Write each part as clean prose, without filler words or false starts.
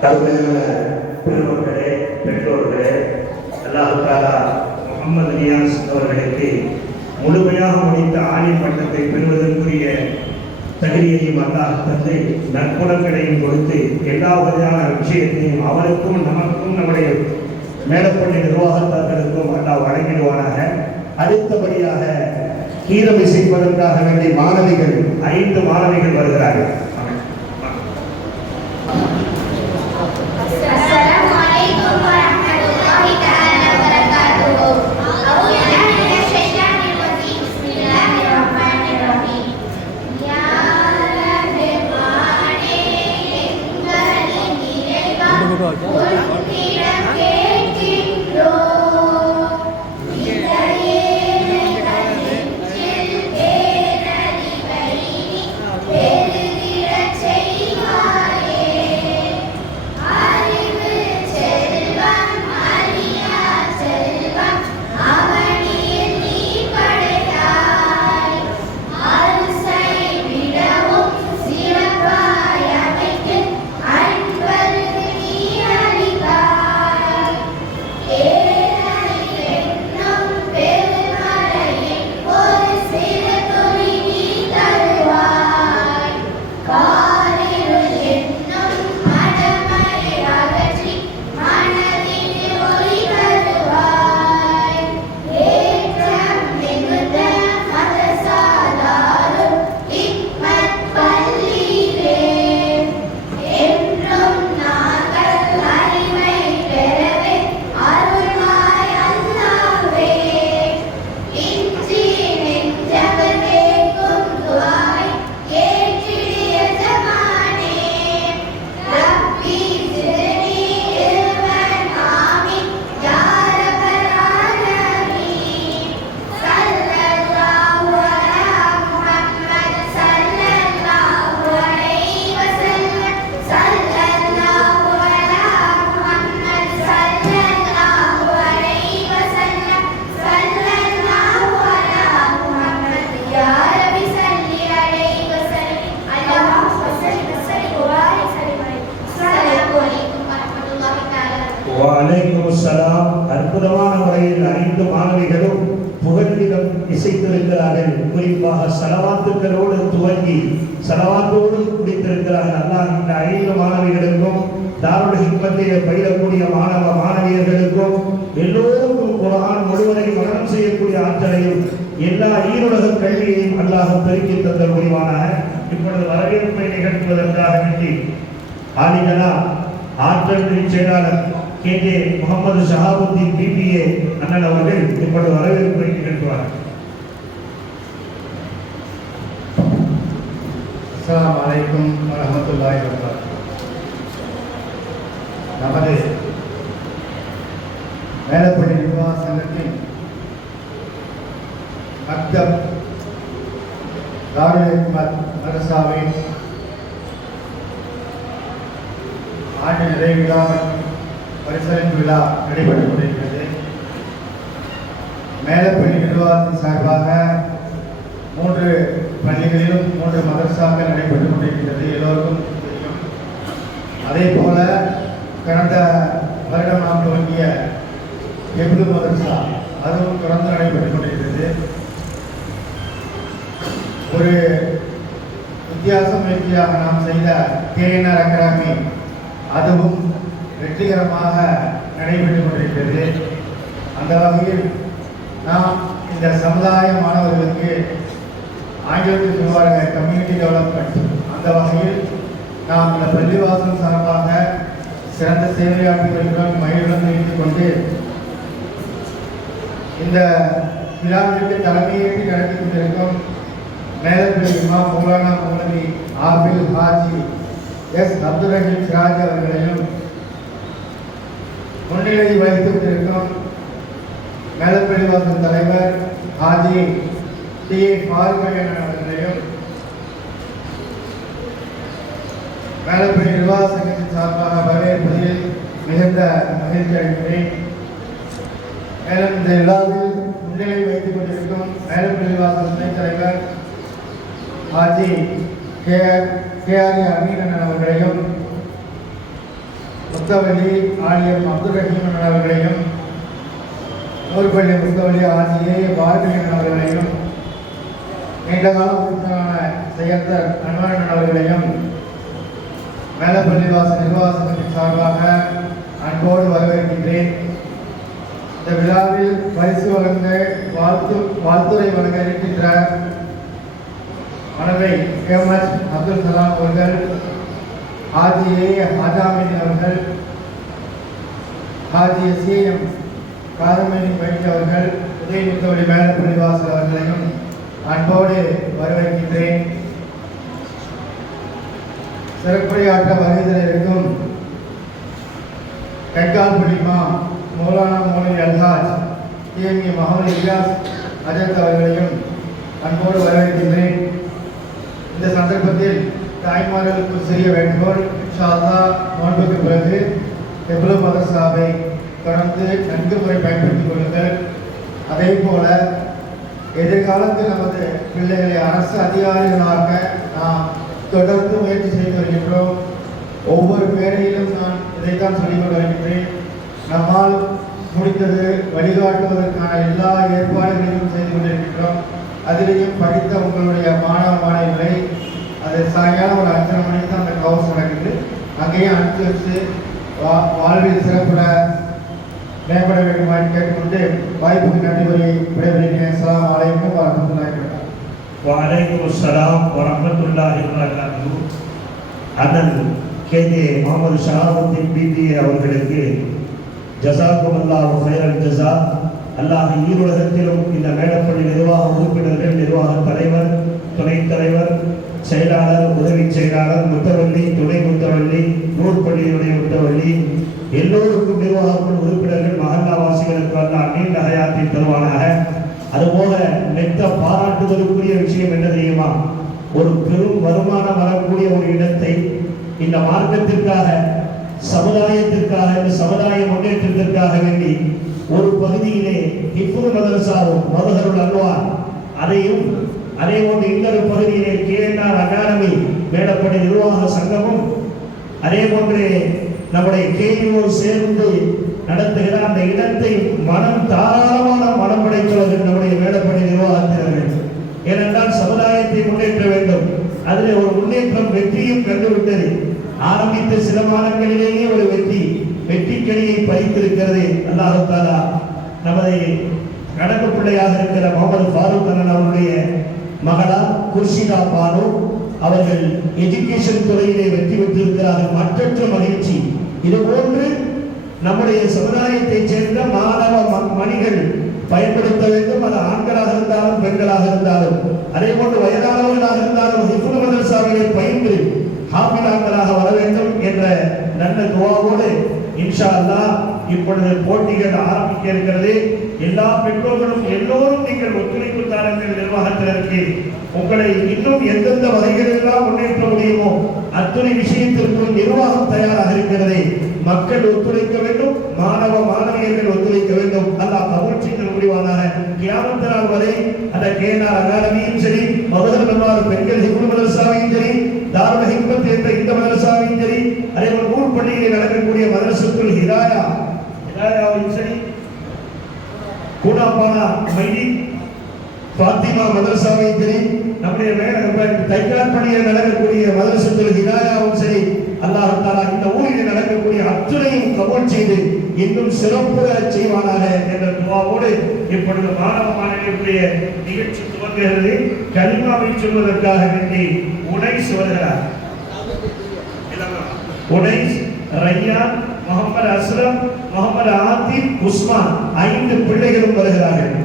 கருமையான பெருமக்களே, பெற்றோர்களே, அல்லாஹ் தஆலா முகமது நியாஸ் அவர்களுக்கு முழுமையாக முடித்த ஆலிம் பட்டத்தை பெறுவதற்குரிய தகுதியையும் அல்லாஹ் தந்து நற்குணங்களையும் கொடுத்து எல்லா வகையான விஷயத்தையும் அவருக்கும் நமக்கும் நம்முடைய மேலப்பள்ளி நிர்வாகத்தார்களுக்கும் அல்லாஹ் வழங்கிடுவானாக. அடுத்தபடியாக கீதம் இசைப்பதற்காக வேண்டிய மாணவிகள் 5 மாணவிகள் வருகிறார்கள். அற்புதமான முறையில் 5 மாணவிகளும் புகழ்விதம் இசைத்திருக்கிறார்கள். குறிப்பாக சலவாத்துக்களோடு துவங்கி சலவாத்தோடு முடித்திருக்கிறார்கள். அல்லாஹ் இந்த 5 மாணவிகளுக்கும் தாருல் ஹிக்மத்திலே பயிலக்கூடிய மாணவியர்களுக்கும் எல்லோருக்கும் குர்ஆன் முழுவதையும் மனனம் செய்யக்கூடிய ஆற்றலையும் எல்லா ஈருலக கல்வியையும் அல்லாஹ் பெருக்கி தந்த முடிவானாக. இப்பொழுது வரவேற்பை நிகழ்த்துவதற்காக வேண்டி ஆலிகனா ஆற்றல் செயலாளர் KJ முகமது ஷஹாபுத்தீன் BBA அண்ணன் அவர்கள் இப்பொழுது வரவேற்பை நிகழ்த்துவார்கள். அஸ்ஸலாமு அலைக்கும் வரஹ்மத்துல்லாஹி வபரகாத்துஹு. நமது மேலப்பள்ளி நிர்வாக சங்கத்தின் மக்தப் தாருல் ஹிக்மத் மதரசாவின் ஆண்டு நிறைவு விழா பரிசளிப்பு விழா நடைபெற்றுக் கொண்டிருக்கிறது. மேலப்பள்ளி நிர்வாகத்தின் சார்பாக 3 பள்ளிகளிலும் 3 மதரசாக்கள் நடைபெற்றுக் கொண்டிருக்கிறது. எல்லோருக்கும் தெரியும். அதே போல கடந்த வருடம் நாம் துவங்கிய எப்து மதரசா அதுவும் தொடர்ந்து நடைபெற்றுக் கொண்டிருக்கிறது. ஒரு வித்தியாசமாக நாம் செய்த KNR அகாடமி அதுவும் வெற்றிகரமாக நடைபெற்றுக் கொண்டிருக்கிறது. அந்த வகையில் நாம் இந்த சமுதாய மாணவர்களுக்கு ஆங்கிலத்தில் சொல்வார்கள் கம்யூனிட்டி டெவலப்மெண்ட், அந்த வகையில் நாம் இந்த பள்ளிவாசல் சார்பாக சிறந்த சேவையாற்றி வருகிறோம். மகிழ்வுடன் வைத்துக் கொண்டு இந்த விழாவிற்கு தலைமையேற்று நடத்தி கொண்டிருக்கும் மேலப்பள்ளி இமாம் மௌலானா மௌலவி ஆபில் ஹாஜி S. அப்துல் ரஹீம் சிராஜ் அவர்களையும் முன்னிலை வகித்துக் கொண்டிருக்கும் மேலப்பள்ளி வாசல் தலைவர் ஹாஜி TA ஃபாரூக் அவர்களையும் மேலப்பள்ளி நிர்வாக சங்கத்தின் சார்பாக வரவேற்பதில் மிகுந்த மகிழ்ச்சி அடைகிறேன். மேலும் இந்த விழாவில் முன்னிலை வைத்துக் கொண்டிருக்கும் மேலப்பள்ளி வாசல் துணைத் தலைவர் ஹாஜி KR அமீன் அவர்களையும் முத்தவலி ஆலியம் அப்துல் ரஹீமன் அவர்களையும், நூற்பள்ளி முத்தவலி ஆட்சியை பாரதியன் அவர்களையும், நீண்டகால உறுப்பினரான செயற்தர் அன்வாரன் அவர்களையும் மேலப்பள்ளிவாச நிர்வாக சங்கத்தின் சார்பாக அன்போடு வரவேற்கின்றேன். இந்த விழாவில் பரிசு வழங்க வாழ்த்துரை வழங்க இருக்கின்ற மனவை கேமஸ் அப்துல் கலாம் அவர்கள், ஹாஜி ஹாஜாமின் அவர்கள், ஹாஜி சிஎம் காதமணி வைத்தி அவர்கள், உதயமுத்தவழி மேலப்பள்ளிவாசல் அவர்களையும் அன்போடு வரவேற்கின்றேன். சிறப்புரையாற்ற வருகை இருக்கும் கைகால் புலிமா மௌலானா மௌலவி அல்ஹாஜ் டிஎம்ஏ முகமது இலியாஸ் அஜத் அவர்களையும் அன்போடு வரவேற்கின்றேன். இந்த சந்தர்ப்பத்தில் தாய்மார்களுக்கு சிறிய வேண்டுகோள், இன்ஷா அல்லாஹ் நோன்புக்கு பிறகு எவ்வளோ மதரசாவை தொடர்ந்து நன்கு முறை பயன்படுத்திக் கொள்ளுங்கள். அதே போல எதிர்காலத்தில் நமது பிள்ளைகளை அரசு அதிகாரிகளாக நாம் தொடர்ந்து முயற்சி செய்து வருகின்றோம். ஒவ்வொரு பேரையிலும் நான் இதைத்தான் சொல்லிக் கொண்டு வருகின்றேன். நம்மால் முடிந்தது வழிகாட்டுவதற்கான எல்லா ஏற்பாடுகளையும் செய்து கொண்டிருக்கின்றோம். அதிலேயும் படித்த உங்களுடைய மாணவ மாணவிகளை அது சாயங்காலம் ஒரு 5:30 மணிக்கு தான் அந்த கவர்ஸ் நடக்குது. அங்கேயும் அனுப்பிச்சு வச்சு வாழ்வில் சிறப்புற மேம்பட வேண்டுமாறு கேட்டுக்கொண்டு வாய்ப்புக்கு நன்றி கூறி விடைபெறுகிறேன். அஸ்ஸலாமு அலைக்கும் வரஹ்மத்துல்லாஹி வபரகாத்துஹு. வலைக்கும் அஸ்ஸலாம் வரஹ்மத்துல்லாஹி வபரகாத்துஹு. அண்ணன் கேஜே முகமது ஷஹாபுத்தீன் பிபிஏ அவர்களுக்கு ஜஸாக்குமுல்லாஹு ஹைரல் ஜஸா. அல்லாஹ் ஈருலகத்திலும் இந்த மேடப்பள்ளி நிர்வாக உறுப்பினர்கள், நிர்வாக தலைவர், துணைத் தலைவர், செயலாளர், உதவி செயலாளர், முத்தவள்ளி, துணை முத்தவள்ளி, நூற்பள்ளியுடைய முத்தவள்ளி, எல்லோருக்கும் நிர்வாகக்குழு உறுப்பினர்கள், மஹல்லாவாசிகளுக்கு அல்லாஹ் நீண்ட ஹயாத்தை தருவானாக. அதுபோல மெத்த பாராட்டுதலுக்குரிய விஷயம் என்ன தெரியுமா? ஒரு பெரும் வருமானம் வரக்கூடிய ஒரு இடத்தை இந்த மார்க்கத்திற்காக, சமுதாயத்திற்காக, இந்த சமுதாய முன்னேற்றத்திற்காக வேண்டி ஒரு பகுதியிலே ஹிஃபுல் மதரசாவும் மதுஹருல் அன்வார் அதையும், அதே போன்று இன்னொரு பகுதியிலே கேஎன்ஆர் அகாடமி மேடப்பள்ளி நிர்வாக சங்கமும், அதே போன்று நம்முடைய கேயூ சேர்ந்து நடத்துகிற அந்த இடத்தை மனம் தாராளமான மனம் படைத்தவர்கள் நம்முடைய மேடப்பள்ளி நிர்வாகத்தினர்கள். ஏனென்றால் சமுதாயத்தை முன்னேற்ற வேண்டும். அதில் ஒரு முன்னேற்றம் வெற்றியும் கண்டுவிட்டது. ஆரம்பித்த சில மாதங்களிலேயே ஒரு வெற்றிக்கனியை பறித்திருக்கிறது. அல்லாஹ் தஆலா நமது கடப்பு பிள்ளையாக இருக்கிற முகமது ஃபாரூக் அண்ணன் அவருடைய மகளா குர்ஷிதா பானு அவர்கள் எஜுகேஷன் துறையிலே வெற்றி பெற்றிருக்கிறார்கள். மற்றற்ற மகிழ்ச்சி. இதுபோன்று நம்முடைய சமுதாயத்தைச் சேர்ந்த மாணவ மணிகள் பயன்படுத்த வேண்டும். அது ஆண்களாக இருந்தாலும் பெண்களாக இருந்தாலும், அதே போன்று வயதானவர்களாக இருந்தாலும் ஹிஃபுல் மதரசாவிலே பயின்று ஹாஃபிலாக்களாக வர வேண்டும் என்ற நல்ல துஆவோடு இன்ஷா அல்லாஹ் இப்பொழுது போட்டிகள் ஆரம்பிக்க இருக்கிறது. எல்லா பெற்றோர்களும் எல்லோரும் நீங்கள் ஒத்துழைப்பு தாருங்கள். நிர்வாகத்தினருக்கு உங்களை இன்னும் எந்தெந்த வகைகளெல்லாம் முன்னேற்ற முடியுமோ அத்துணை விஷயத்திற்கும் நிர்வாகம் தயாராக இருக்கிறது. மக்கள் ஒத்துழைக்க வேண்டும், மாணவ மாணவியர்கள் ஒத்துழைக்க வேண்டும். அல்லாஹ் கபூல் செய்து முடிவானாக. கியாமத் நாள் வரை அந்த கேஎன்ஆர் அகாடமியும் சரி, மதுஹருல் அன்வார் பெண்கள் ஹிஃபுல் மதரசாவையும் சரி, தாருல் ஹிக்மத் என்ற இந்த மதரசாவையும் சரி, அதே போல் நூற்பள்ளியிலே நடக்கக்கூடிய மதரசத்துல் ஹிதாயாவையும் சரி, கூடாப்பானா மைதி ஃபாத்திமா மதரசாவையும் சரி, நம்முடைய தைக்காற்பள்ளியில் நடக்கக்கூடிய மதரசத்துல் ஹிதாயாவும் சரி, அல்லாஹ் தஆலா இந்த ஊரில் நடக்கக்கூடிய அத்துணையும் கபூல் செய்து இன்னும் சிறப்புற செய்வானாக என்ற துஆவோடு இப்பொழுது மாணவ மாணவிகளுடைய நிகழ்ச்சி துவங்குகிறது. கலிமாவை சொல்வதற்காக வேண்டி உனைஸ் வருகிறார். உனைஸ், ரய்யான், முகமது அஸ்லம், முகமது ஆத்திப், உஸ்மான் 5 பிள்ளைகளும் வருகிறார்கள்.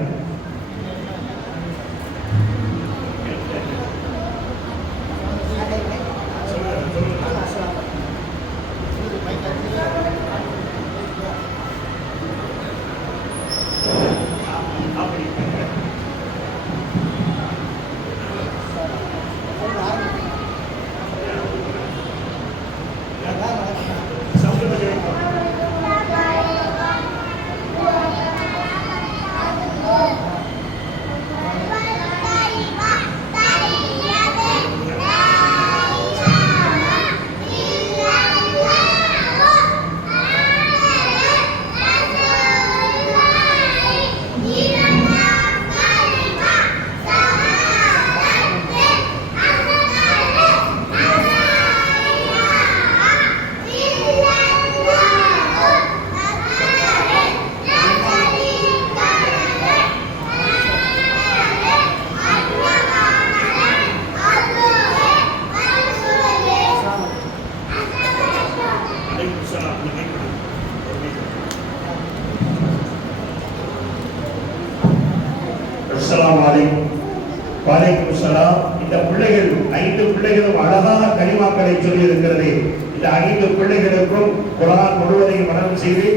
வலைக்கும் சலாம். இந்த பிள்ளைகள் 5 பிள்ளைகளும் அழகான கலிமாக்களை சொல்லி இருக்கிறது. இந்த 5 பிள்ளைகளுக்கும் குர்ஆன் முழுவதையும் மனனம் செய்து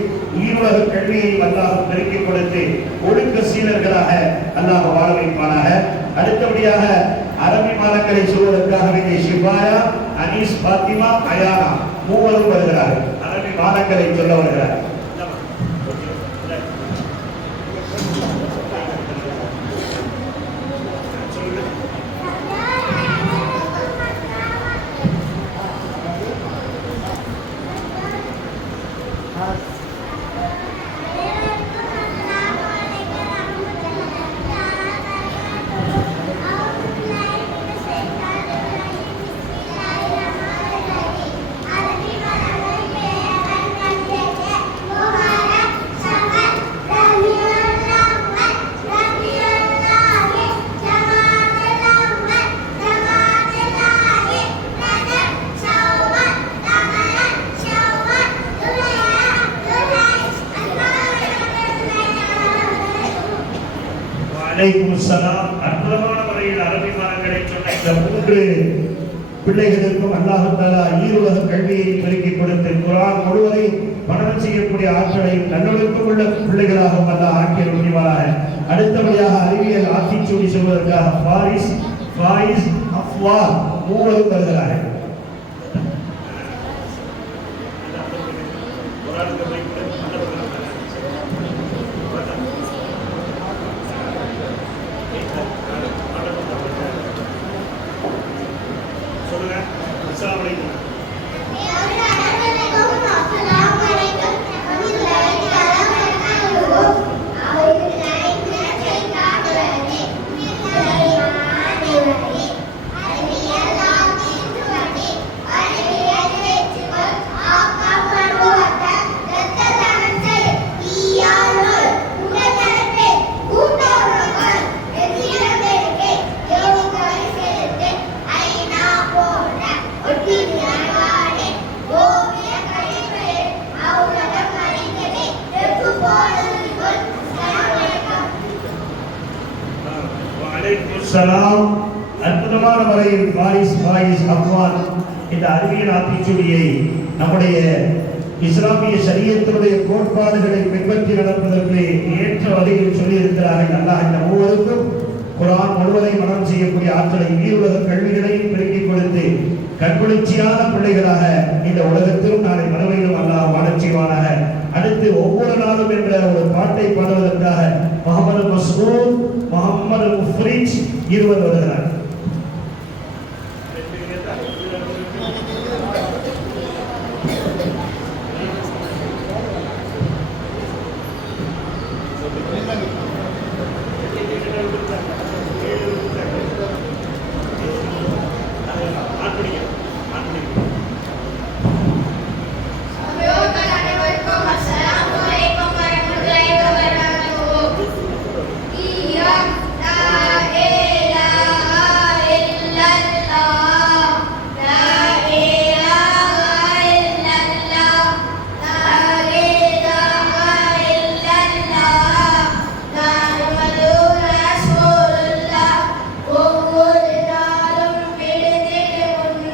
ஈருலக கல்வியை அல்லாஹ் பெருக்கிக் கொடுத்து ஒழுக்க சீலர்களாக அல்லாஹ் வாழ வைப்பானாக. அடுத்தபடியாக அரபி மாதங்களை சொல்வதற்காக வேண்டிய ஷிபாயா, அனீஸ், பாத்திமா, அயானா மூவரும் வருகிறார்கள். அரபி மாதங்களை சொல்ல வருகிறார். வலைக்கும் சலாம். அற்புதமான முறையில் அரபி மாதங்களை சொன்ன இந்த 3 பிள்ளைகளுக்கும் அல்லாஹ் தஆலா ஈருலக கல்வியை பெருக்கிக் கொடுத்து குர்ஆன் முழுவதையும் மனனம் செய்யக்கூடிய ஆற்றலையும் நல்லொழுக்கம் உள்ள பிள்ளைகளாகவும் அல்லாஹ் ஆக்கிய முடிவாராக. அடுத்தபடியாக அறிவியல் ஆத்திச்சூடி சொல்வதற்காக ஃபாரிஸ், ஃபாயிஸ், அஃப்வான் மூவரும் வருகிறார்கள். சலாம். அற்புதமான முறையில் ஃபாரிஸ், ஃபாயிஸ், அஃப்வான் இந்த அறிவியல் ஆத்திச்சூடியை நம்முடைய இஸ்லாமிய ஷரியத்தினுடைய கோட்பாடுகளை பின்பற்றி நடப்பதற்கு ஏற்ற வகையில் சொல்லி இருக்கிறார்கள். அல்லாஹ் இந்த மூவருக்கும் குர்ஆன் முழுவதை மனனம் செய்யக்கூடிய ஆற்றலை ஈருலக கல்விகளையும் பெருக்கிக் கொடுத்து கண்குளிர்ச்சியான பிள்ளைகளாக இந்த உலகத்திலும் நாளை மறுமையிலும் அல்லாஹ் வாழச் செய்வானாக. அடுத்து ஒவ்வொரு நாளும் என்ற ஒரு பாட்டை பாடுவதற்காக முகமது மஸ்ரூர், முகமது முஃப்ரிஜ் இருவர் வருகிறார். ஒவ்வொரு நாளும் விடுதிடும்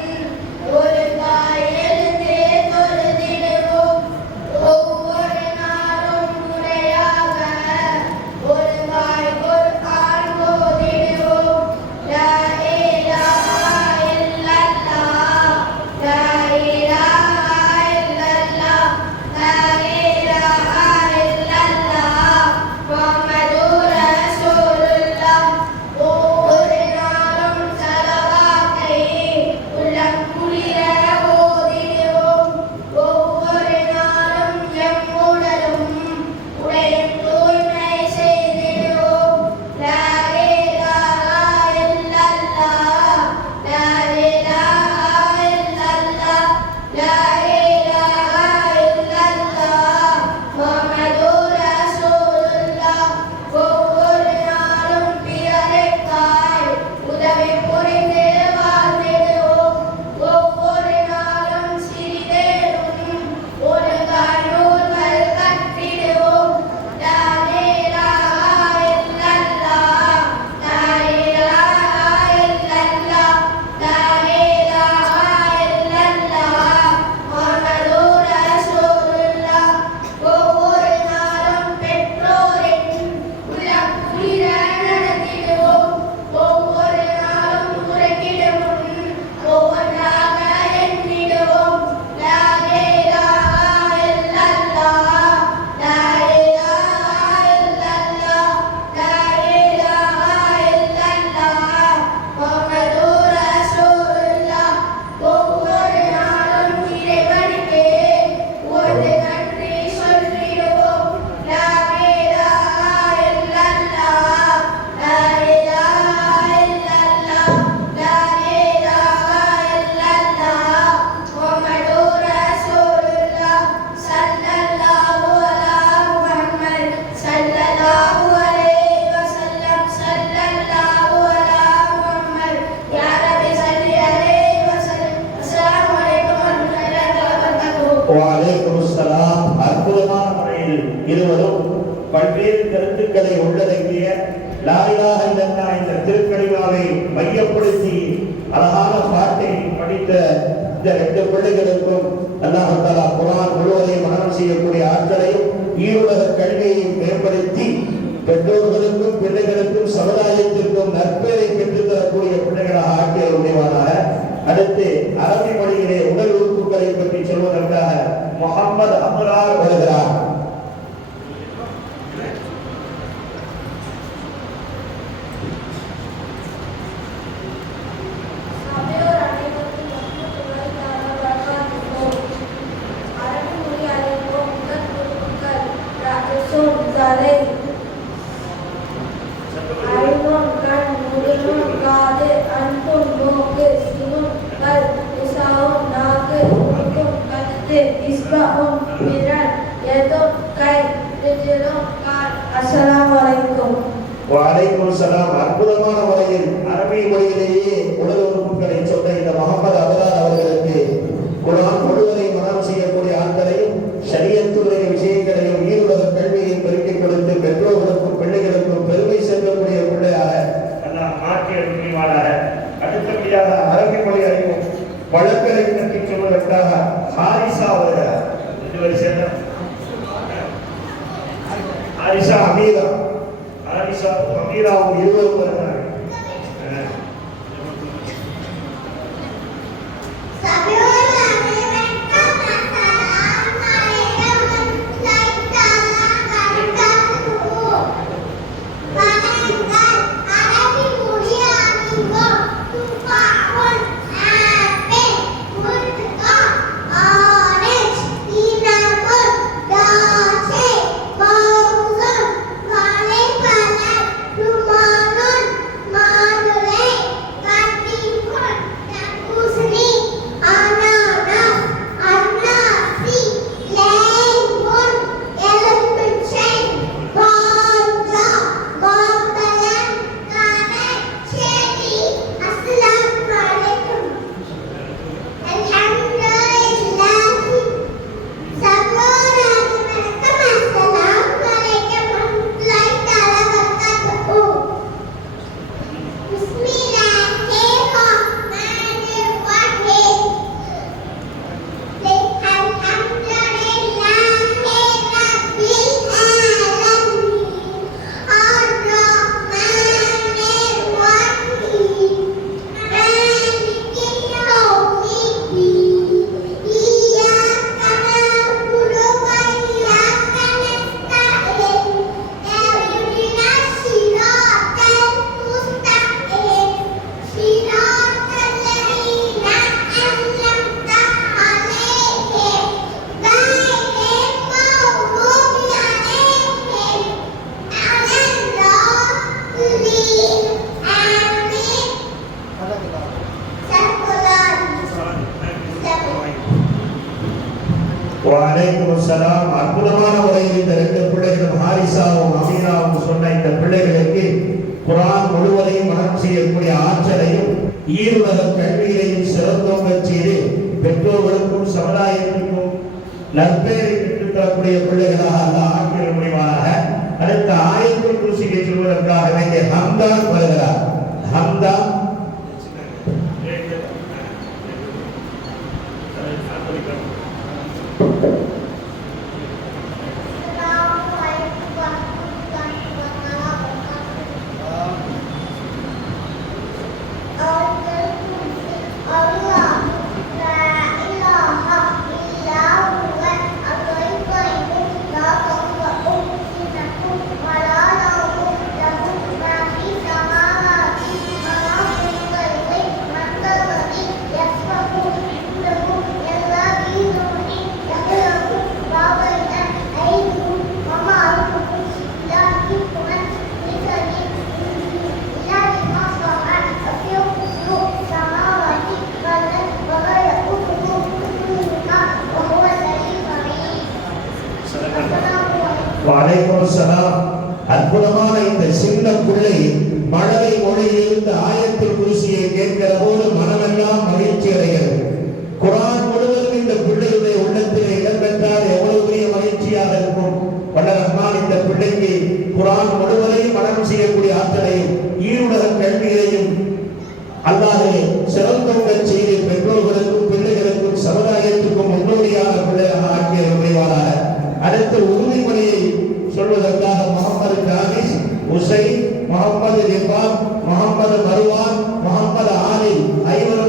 அற்புதமான முறையில் இருவரும் பல்வேறு கருத்துக்களை உள்ளடக்கிய லா இலாஹ இல்லல்லாஹ் என்ற திருக்கலிமாவை மையப்படுத்தி அழகான பாட்டை படித்த இந்த 2 பிள்ளைகளுக்கும் அல்லாஹ் தஆலா குர்ஆன் முழுவதையும் மனனம் செய்யக்கூடிய ஆற்றலையும் ஈருலக கல்வியையும் மேம்படுத்தி பெற்றோர்களுக்கும் பிள்ளைகளுக்கும் சமுதாயத்திற்கும் நற்பெயரை பெற்றுத் தரக்கூடிய பிள்ளைகளாக ஆக்கிய முடிவானாக. அடுத்து அரபி மொழியிலே உடல் உறுப்புகளை பற்றி சொல்வதற்காக முஹம்மது அப்ரார் வருகிறார். வலைக்கும்சலாம். அற்புதமான முறையில் அரபி மொழியிலேயே உடல் உறுப்புகளை சொன்ன இந்த முகமது அபரார் அவர்களுக்கு குர்ஆன் முழுவதை மனம் செய்யக்கூடிய ஆட்களையும் ஷரியத்துடைய விஷயங்களையும் ஈருலக கல்வியையும் பெருக்கிக் கொடுத்து பெற்றோர்களுக்கும் பிள்ளைகளுக்கும் பெருமை சேர்க்கக்கூடிய பிள்ளையாக மாற்றிய முடிவானாக. அடுத்தபடியாக அரபி மொழி அறிவும் வழக்கலை பற்றி சொல்வதற்காக ஹாரிசா வருகிறார். இதுவரை சேர்ந்த ஹாரிசா அமீரா அமீராவும் இருவரும் வருகிறார்கள். வலைக்கும்சலாம். அற்புதமான முறையில் இந்த 2 பிள்ளைகளும் ஹாரிசாவும் அமீராவும் சொன்ன இந்த பிள்ளைகளுக்கு குர்ஆன் முழுவதையும் மனனம் செய்யக்கூடிய ஆற்றலையும் ஈருலக கல்வியிலையும் சிறந்தோங்க செய்து பெற்றோர்களுக்கும் சமுதாயத்திற்கும் நற்பெயரை பெற்றுத் தரக்கூடிய பிள்ளைகளாக அல்லாஹ் ஆக்கிய முடிவானாக. அடுத்த ஆயத்துல் குர்சியை சொல்வதற்காக வேண்டிய ஹம்தான் வருகிறார். ஹம்தான் வலைக்கும்சலாம். அற்புதமான இந்த சின்ன பிள்ளை மழலை மொழியிலிருந்து ஆயத்துல் குர்சியை கேட்கிற போது மனமெல்லாம் மகிழ்ச்சி அடைகிறது. குர்ஆன் முழுவதும் இந்த பிள்ளையுடைய உள்ளத்திலே இடம்பெற்றால் எவ்வளவு பெரிய மகிழ்ச்சியாக குர்ஆன் முழுவதையும் மனனம் செய்யக்கூடிய ஆற்றலையும் ஈருலக கல்வியையும் அல்லாஹ்வே சிறந்தோங்கச் செய்து பெற்றோர்களுக்கும் பிள்ளைகளுக்கும் சமுதாயத்துக்கும் முன்னோடியான பிள்ளையாக ஆக்கிய விரைவானாக. அடுத்த உறுதிமொழியை சொல்வதற்காக முகமது காமிஸ், உசைன், முகமது ரிஃபான், முகமது மருவான், முகமது ஆலி ஐவரும்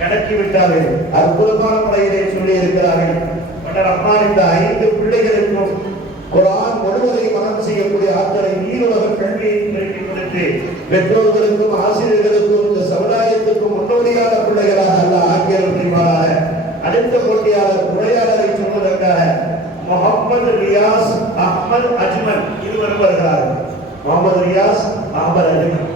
கடக்கிவிட்டார்கள். அற்புதமான முறையிலே சொல்லி இருக்கிறார்கள். ரஹ்மான் இந்த 5 பிள்ளைகளுக்கும் குர்ஆன் முழுவதையும் மனனம் செய்யக்கூடிய ஆற்றலை ஈருலக கல்வியை பெருக்கி கொடுத்து பெற்றோர்களுக்கும் ஆசிரியர்களுக்கும் இந்த சமுதாயத்துக்கும் முன்னோடியான பிள்ளைகளாக அல்லாஹ் ஆக்கியவர்களாக. அடுத்த போட்டியாளர் உரையாடலை சொல்வதற்காக முகமது ரியாஸ் அஹ்மத் அஜ்மல் இருவரும் வருகிறார்கள். முகமது ரியாஸ் அஹ்மத் அஜ்மல்.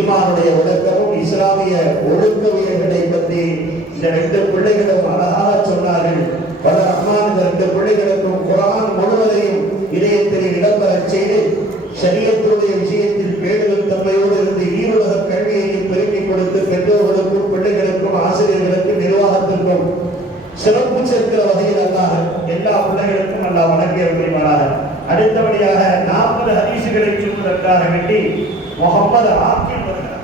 ஈமானுடைய விளக்கமும் இஸ்லாமிய ஒழுக்கவியல்களை பற்றி இந்த 2 பிள்ளைகளும் அழகாக சொன்னார்கள். பல ரஹ்மான் இந்த 2 பிள்ளைகளுக்கும் குர்ஆன் முழுவதையும் இதயத்தில் இடம்பெறச் செய்து ஷரியத்துடைய விஷயத்தில் பேணுதல் தன்மையோடு இருந்து ஈருலக கல்வியையும் பெருக்கிக் கொடுத்து பெற்றோர்களுக்கும் பிள்ளைகளுக்கும் ஆசிரியர்களுக்கும் நிர்வாகத்திற்கும் சிறப்பு சேர்க்கிற வகையில் அல்லாஹ் எல்லா பிள்ளைகளுக்கும் அல்லாஹ் வணங்கிய புரிவானாக. அடுத்தபடியாக 40 ஹதீசுகளை சொல்வதற்காக வேண்டி முகமது ஆக்கில் வருகிறார்.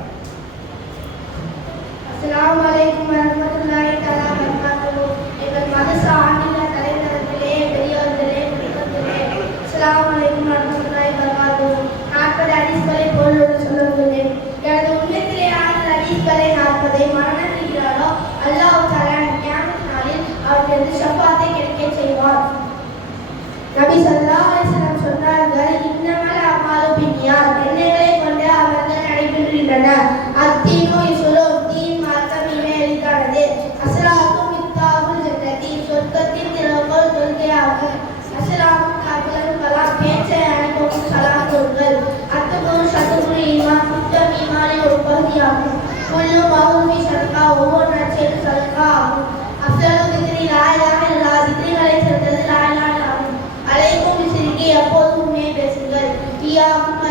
அஸ்ஸலாமு அலைக்கும் வரஹ்மத்துல்லாஹி தஆலா வபரகாத்துஹு. எங்கள் மதரசா ஆண்டில தலைவர்களே, பெரியவர்களே, முதியோர்களே, அஸ்ஸலாமு அலைக்கும் வரஹ்மத்துல்லாஹி வபரகாத்துஹு. 40 ஹதீஸ்களை போலுடன் சொல்லுகிறேன். எனது உள்ளத்திலே 6 ஹதீஸ்களை 40 மரணம் செய்கிறாரோ அல்லாஹ் தஆலா கியாமத் நாளில் அவர்களுக்கு ஷஃபாத்தை கிடைக்க செய்வார். நபி ஸல்லல்லாஹு அலைஹி வஸல்லம் சொன்னார்கள், இன்னமல் அமாலு பின்னியாத், எண்ணங்களை கொண்டு அவர்கள் நடைபெறுகின்றன. அத்தீனு யுஸ்லும், தீன் மார்க்கம் மிக எளிதானது. அஸ்ஸலாத்து மிஃப்தாஹுல் ஜன்னதி, சொர்க்கத்தின் திறவுகோல் தொழுகையாகும். அஸ்ஸலாமு கபுல் கலாம், பேச்சை அனுப்பவும் சலாம் கூறுங்கள். அத்தபுல் ஷத்ருல் ஈமான், சுத்தம் ஈமானின் ஒரு பகுதியாகும். குல்லு மஹ்ரூமி சதகா, ஒவ்வொரு நற்செயலும் சதகா ஆகும். அஃதலு திக்ரி லா இலாஹ இல்லல்லாஹ், திக்ரிகளை சிறந்தது லா இலாஹ இல்லல்லாஹ். அலைக்கும் பிஸ்ஸிரிக்கி, எப்போதும் உண்மையை பேசுங்கள். இய்யாக்கும்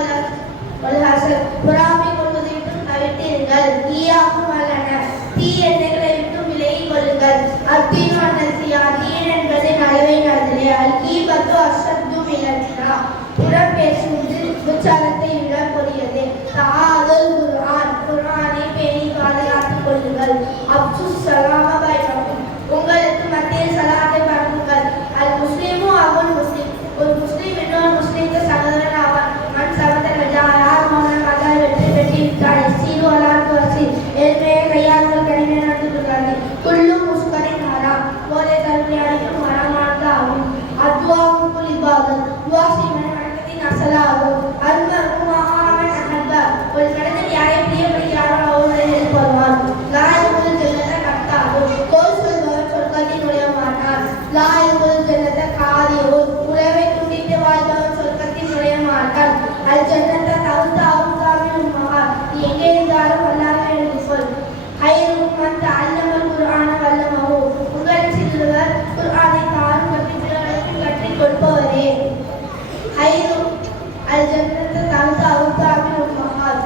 வல் ஹஸத், பொறாமை கொள்வதை விட்டும் தவிர்த்திருங்கள். இய்யாக்கும் வல் அனஃப், தீய எண்ணங்களை விட்டும் விலகிக் கொள்ளுங்கள். அத்தீனு அன்னசியா, தீன் என்பது நலவை நடந்தது. அல் கீபத்து அஷத்து மினல் ஜினா, புறம் பேசுவது விபச்சாரத்தை விட கொடியது. தஆதுல் குர்ஆன், குர்ஆனை பேணி பாதுகாத்துக் கொள்ளுங்கள். அப்சுஸ் ஸலாம பைனக்கும், உங்களுக்கு மத்தியில் சலாத்தை பரப்புங்கள். அல் முஸ்லிமு அபுல் முஸ்லிம், ஒரு முஸ்லிம் இன்னொரு முஸ்லிமுக்கு சகோதரன் ஆவார். மன் சபத நஜா, யார் மௌனம் அல்லாஹ் வெற்றி பெற்று விட்டார். இஸ்ஸீரு அலாஹ் வஸீர், ஏழ்மையை கையாளுங்கள், கனிமை நடந்து கொள்ளாதீர். குல்லு முஸ்கரின் ஹராம், போதை தருணை அளிக்கும் ஹராமானது ஆகும். அத்வாவுக்குல் இபாதத், துவா செய்வது வணக்கத்தின் அசலாகும். அல்மர்ஹு மஅமன் அஹப்ப, ஒரு மனிதன் யாரை பிரியப்படுகிறாரோ அவருடன் இருப்பார். லா யதுல் ஜன்னத கத்தாகும், கோல் சொல்பவர் சொர்க்கத்தில் நுழைய மாட்டார். லா யதுல் ஜன்னத காதியூன், உறவை துண்டித்து வாழ்பவர் சொர்க்கத்தில் நுழைய மாட்டார். அல் ஜன்னத தவுதாவும் தாமின் மஹால், நீ எங்கே இருந்தாலும் அல்லாஹ்வை எழுதிக்கொள். ஹைருக்கும் மன் தஅல்லமல் குர்ஆன வல்லமஹு, உங்களில் சிலர் குர்ஆனை தானும் கற்று பிறருக்கும் கற்றுக் கொடுப்பவரே. ஹைரு அல் ஜன்னத தவுதாவும் தாமின் மஹால்,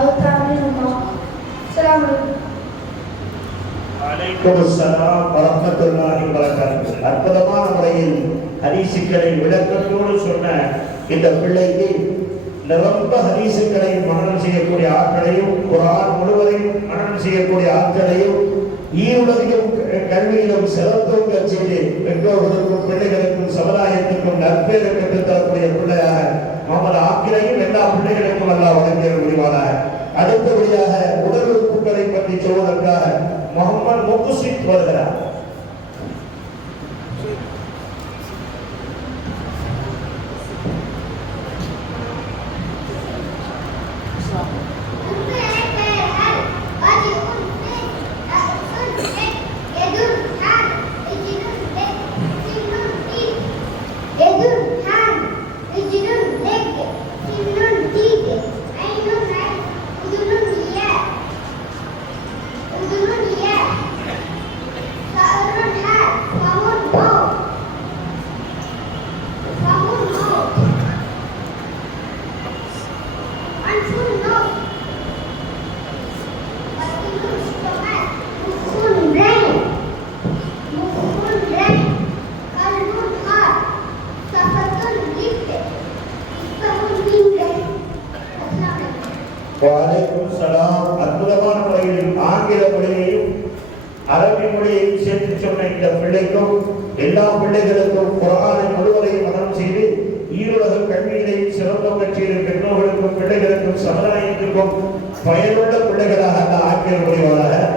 அவுதாமின் மஹால். அஸ்ஸலாமு அலைக்கும். வலைக்கும் அஸ்ஸலாம் வரஹ்மத்துல்லாஹி வபரகாத்துஹு. அற்புதமான முறையில் ஹதீஸுக்களை விளக்கத்தோடு சொன்ன இந்த பிள்ளைக்கு ரொம்ப ஹதீஸுக்களை மனனம் செய்யக்கூடிய ஆட்களையும், குர்ஆன் முழுவதையும் மனனம் செய்யக்கூடிய ஆட்களையும், ஈருலகிலும் கல்வியிலும் சிறந்தோங்க செய்து பெற்றோர்களுக்கும் பிள்ளைகளுக்கும் சமுதாயத்துக்கும் நற்பேறு பெற்றுத் தரக்கூடிய பிள்ளையாக முகமது ஆக்கிரையும் எல்லா பிள்ளைகளுக்கும் அல்லாஹ் வழங்கிய முடிவானாக. அடுத்தபடியாக உடல் உறுப்புகளை பற்றி சொல்வதற்காக முகமது முகுசித் வருகிறார். வலைக்கும் சலாம். அற்புதமான முறையில் ஆங்கில மொழியையும் அரபி மொழியையும் சேர்த்து சொன்ன இந்த பிள்ளைக்கும் எல்லா பிள்ளைகளுக்கும் குர்ஆனை முழுவதையும் மனனம் செய்து ஈருலக கல்வியிலையும் சிறந்த கட்சியிலும் பெற்றோர்களுக்கும் பிள்ளைகளுக்கும் சமுதாயத்திற்கும் பயனுள்ள பிள்ளைகளாக அந்த ஆங்கில மொழிவாளர்